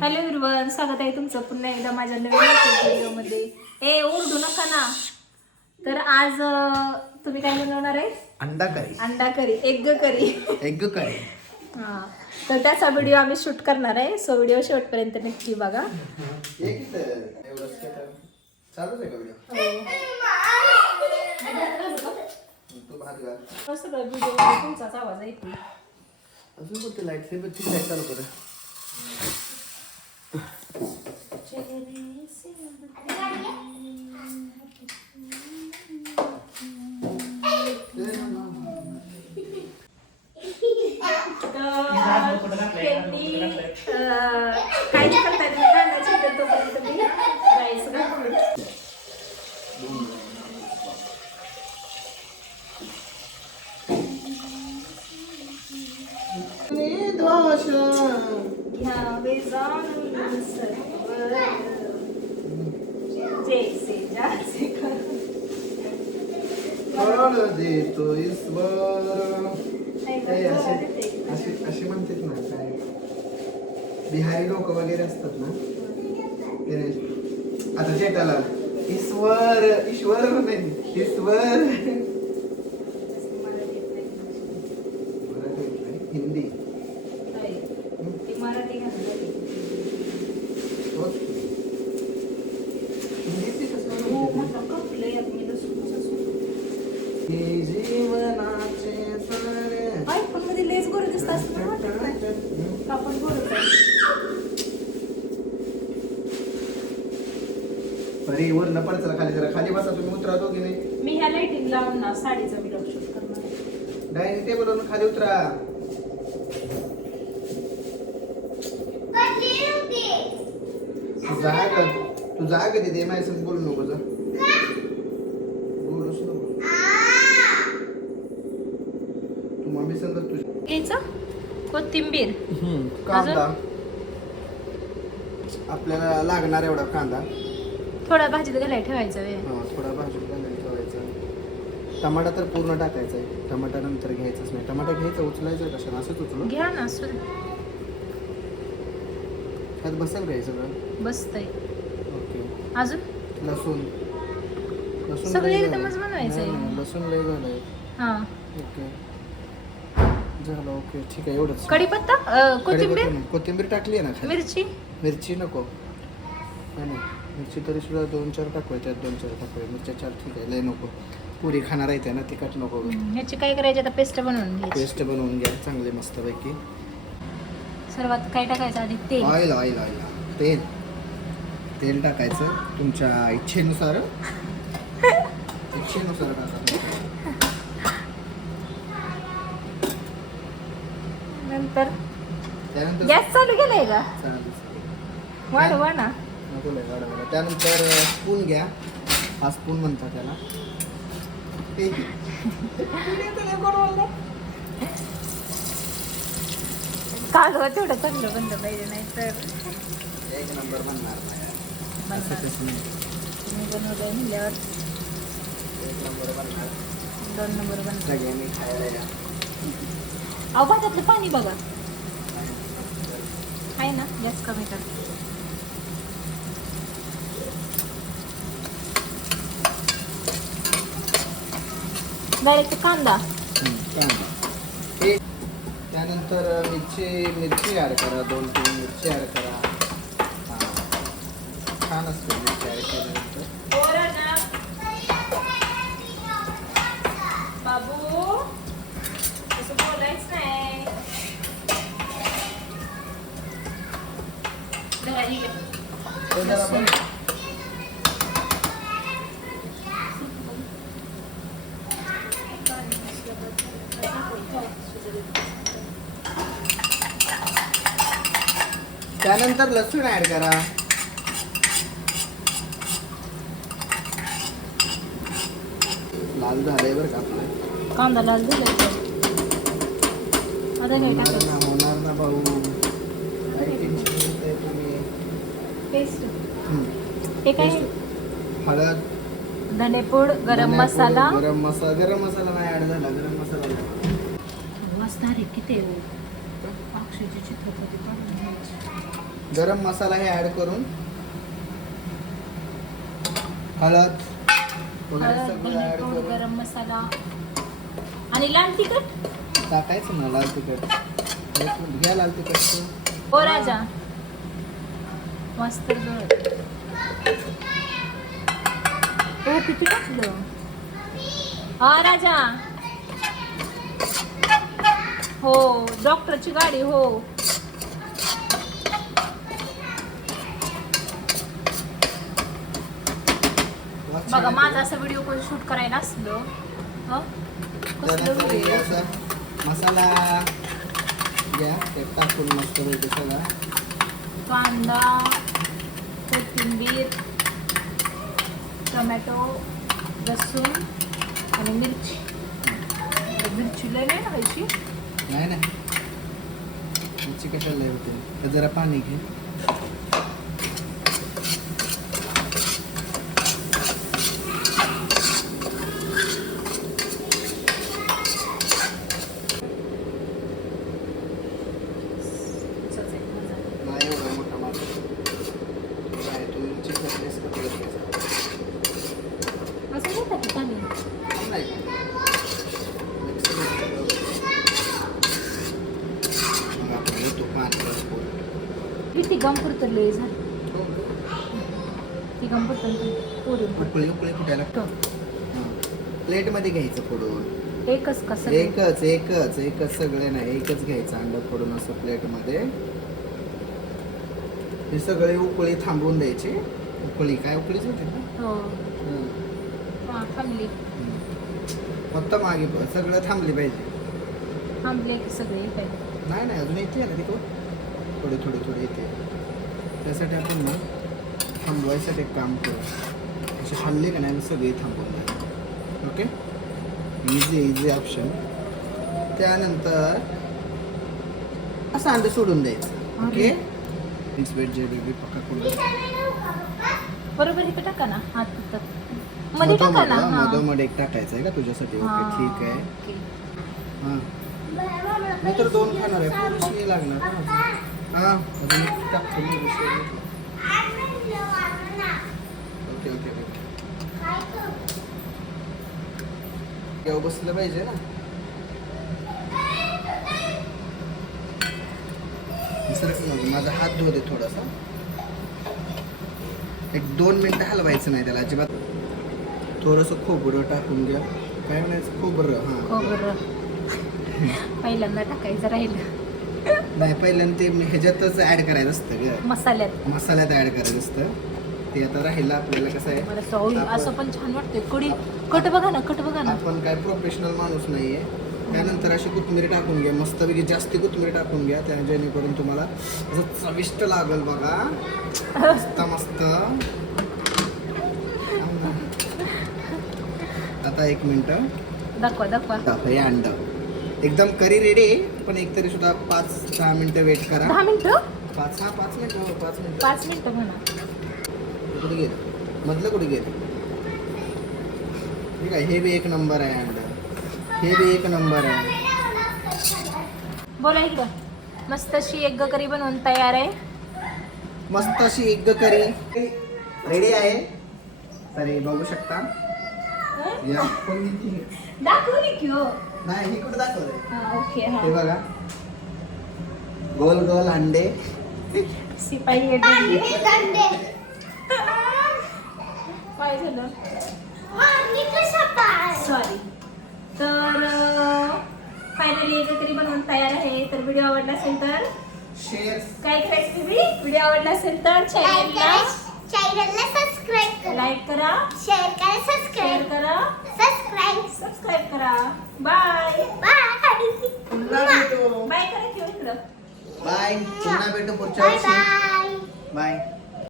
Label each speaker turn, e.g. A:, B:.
A: Hello everyone स्वागत आहे तुमचं पुन्हा एकदा माझ्या नवीन व्हिडिओमध्ये. ए ओरडू नका ना. तर आज अं, तुम्ही काय बनवणार आहे?
B: अंडा करी
A: अंडा करी एग करी
B: एग करी
A: हा. तर त्याचा व्हिडिओ आम्ही शूट करणार आहे. सो व्हिडिओ शेवटपर्यंत नक्की बघा.
B: चालूच आहे का व्हिडिओ? तू भात घाल.
A: मस्त व्हिडिओ तुमचाच आवाज ऐकू
B: अजून कोणती लाइट ती लाइट चालू कर.
A: काय जे करताय तुम्ही कांद्याची तर तोपर्यंत मी राईस घालून घ्यावे जाणून सर्व जैसे जासे करू.
B: फळ देतो ईश्वर असे असे म्हणतात ना काय? बिहारी लोक वगैरे असतात ना? नाही. आता चेटाला ईश्वर ईश्वर नाही ईश्वर
A: मराठीत नाही.
B: मराठी नाही, हिंदी
A: नाही. ती मराठी घालून
B: तोच. हिंदीत ते कसं
A: हो
B: म्हणतात?
A: म्हटलं कपले मी लसूण असं
B: हे जीवनाचे सारे
A: आई पण मध्ये लेस गोरे दिसत असं मला वाटत नाही कापड गोरच आहे
B: अरे वरनं पडचला खाली जरा खाली बसा तुम्ही उतरा दोघी नाही
A: मी ह्या लाईटिंग लावून ना साडीचा व्हिडिओ शूट करणार.
B: डायनिंग टेबलवरून खाली उतरा. तू जाग तू जाग तिथे माझ्या संग बोलू नको जा. बोलूच नको. तू मम्मी संग तुझी
A: घ्यायचं? कोथिंबीर.
B: कांदा. आपल्याला लागणार एवढा कांदा.
A: थोडा भाजीत घालाय ठेवायचा वे
B: हा, थोडा भाजून ठेवायचा. टमाटा तर पूर्ण टाकायचा आहे. टमाटा नंतर घ्यायचाच नाही. टमाटा घ्यायचा उचलायचं कशाला? असंच उचलू?
A: घ्या ना असू.
B: त्यात बसेल काय सगळं?
A: बसतंय.
B: ओके.
A: अजून?
B: लसूण. लसूण
A: सगळं
B: लय
A: एकदमच
B: झालंय.
A: बनवायचं आहे.
B: नाही, नाही, लसूण लय झालंय
A: हा.
B: ओके. झालं ओके. ठीक आहे एवढंच.
A: कढीपत्ता? अं, कोथिंबीर?
B: कढीपत्ता- कोथिंबीर टाकली आहे ना खाली?
A: मिरची?
B: मिरची नको. नाही. मिरची तरी सुद्धा दोन चार टाकूया त्यात दोन चार टाकूया. मिरच्या चार ठीक आहे लय नको. पुरी खाणार आहे ना तिखट नको.
A: ह्याची काय करायची आता? पेस्ट बनवून घ्यायची.
B: पेस्ट बनवून घ्या चांगले मस्तपैकी.
A: सर्वात काय टाकायचं आधी? तेल.
B: Oil oil oil. तेल. तेल टाकायचं तुमच्या इच्छेनुसार. इच्छेनुसार टाकायचं
A: नंतर? गॅस चालू केलाय का? वाढवा ना.
B: नको लय वाढवायला. त्यानंतर स्पून घ्या. हा स्पून म्हणतात त्याला. ते घे.
A: कालवा तेवढं चांगलं पाहिजे नाही तर
B: एक नंबर बनणार नाही. असं
A: बनणार.
B: कसं नाही.
A: तुम्ही बनवलंय म्हणल्यावर
B: एक नंबर बनणार.
A: दोन नंबर
B: खायला या.
A: अहो भातातलं पाणी बघा. आहे ना? गॅस कमी कर. डायरेक्ट कांदा
B: कांदा. हे त्यानंतर मिरची मिरची ॲड करा दोन तीन मिरची ॲड करा हा. छान असते मिरची ॲड केल्यानंतर
A: बाबू बोलायच नाही.
B: तो जरा. त्यानंतर लसूण ॲड करा. लाल झालंय बरं का आपलं.
A: कांदा लाल दिला आता काय
B: होणार
A: टाकायचं
B: ना होणार ना भाऊ. काय टेन्शन घेताय तुम्ही?
A: पेस्ट
B: हम्म.
A: हे काय.
B: हळद.
A: धनेपूड गरम मसाला.
B: गरम मसाला गरम मसाला नाही ऍड झाला गरम मसाला नाही.
A: मस्त आहे किती आहे? हो. अक्षयची चित्रपती घ्यायची.
B: गरम मसाला हे ऍड करून हळद वगैरे सगळं करून.
A: गरम मसाला. आणि लाल तिखट?
B: टाकायचं ना लाल तिखट. एक मिनिट, घ्या लाल तिखट.
A: हो राजा. मस्त हो किती टाकलं? हा राजा. हो डॉक्टरची गाडी हो. बघा माझा. असं व्हिडिओ कोण शूट करायला असलो? कसलं
B: मसाला घ्या ते टाकून मस्त पैकी सगळा
A: कांदा कोथिंबीर टोमॅटो लसूण आणि मिरची. मिरची लय नाही टाकायची
B: नाही नाही. मिरची कशाला लय होते? तर जरा पाणी घे नाही एवढा मोठा माणूस काय तू चिकन पीस का तुला घ्यायचा?
A: असं नाही टाकत आम्ही
B: नाही का? Mix करून सगळं. मग आपण घेतो पाणी बस पोट.
A: किती गंपूर तर लय झालं
B: हो.
A: ती गंपूर तर पोरून
B: उकळी उकळी कुठे लागतो प्लेटमध्ये घ्यायचं फोडून.
A: एकच कसं
B: एकच एकच एकच सगळे नाही एकच घ्यायचं अंड फोडून असं प्लेटमध्ये. हे सगळे उकळी थांबवून द्यायची. उकळी काय उकळीच होते ना?
A: हो. थांबली.
B: फक्त मागे सगळं थांबली पाहिजे.
A: थांबले की सगळे काय
B: नाही नाही अजून येते ना तिथं थोडी थोडी थोडी येते. त्यासाठी आपण ना थांबवायसाठी एक काम करू. असे हल्ले का नाही सगळे थांबवून ओके इझी इझी ऑप्शन त्यानंतर असं अंड सोडून द्यायचं. ओके इट्स वेट जे बेबी पक्का करून
A: बरोबर इकडे टाका ना. हात फक्त मध्ये टाका ना.
B: मधोमध एक टाकायचं आहे का तुझ्यासाठी? ओके ठीक आहे. हां. मी तर दोन खाणार आहे. पुरुषी लागणार. हां टाकतो मी. Okay okay okay. बसलं पाहिजे ना? माझा हात दे थोडासा. एक दोन मिनिटं हलवायचं नाही त्याला अजिबात. थोडंसं खोबरं टाकून घ्या. काय म्हणायचं? खोबरं हां.
A: खोबरं. पहिल्यांदा टाकायचं राहिलं.
B: नाही पहिल्यांदा ते ह्याच्यातच ऍड करायचं असतं
A: मसाल्यात.
B: मसाल्यात ऍड करायचं असतं. ते आता राहिलं आपल्याला कसं आहे
A: मला सवय
B: आपण-
A: असं पण छान वाटतंय. कडी कट बघा ना कट बघा ना.
B: आपण काय प्रोफेशनल माणूस नाहीये. त्यानंतर अशी कोथिंबीर टाकून घ्या मस्तपैकी जास्ती कोथिंबीर टाकून घ्या त्या जेणेकरून तुम्हाला असं चविष्ट लागल बघा. मस्त मस्त. आता एक मिनिट.
A: दाखवा. दाखवा
B: हे अंड. एकदम करी रेडी पण एक तरी सुद्धा पाच दहा मिनिटं वेट करा.
A: दहा मिनिटं?
B: पाच हा पाच मिनिटं हो, पाच मिनिटं.
A: पाच मिनिटं म्हणा.
B: कुठे गेलं? मधलं कुठे गेलं? ठीक आहे हे बी एक नंबर आहे अंड हे बी एक नंबर आहे.
A: बोला इकडं. मस्त अशी एक करी बनवून तयार आहे.
B: मस्त अशी एग करी रेडी आहे? तरी बघू शकता. या
A: हो.
B: नाही हे कुठे दाखवलंय?
A: हा ओके
B: हे.
A: हा
B: बघा. गोल गोल अंडे.
A: शिपाई आहे काय झालं? सॉरी तर फायनली एक तरी बनवून तयार आहे. तर व्हिडिओ आवडला असेल तर
B: शेअर
A: काय करायचं तुम्ही? व्हिडिओ आवडला असेल तर चॅनलला
C: चॅनलला सबस्क्राईब करा.
A: लाईक करा.
C: शेअर करा.
A: शेअर
C: सबस्क्राईब
A: करा.
C: सबस्क्राईब
A: सबस्क्राईब करा. बाय
C: बाय
A: बाय करा इकडं
B: बाय पुन्हा भेटू पुढच्या
C: बाय
B: वर्षी.
C: Bye
B: bye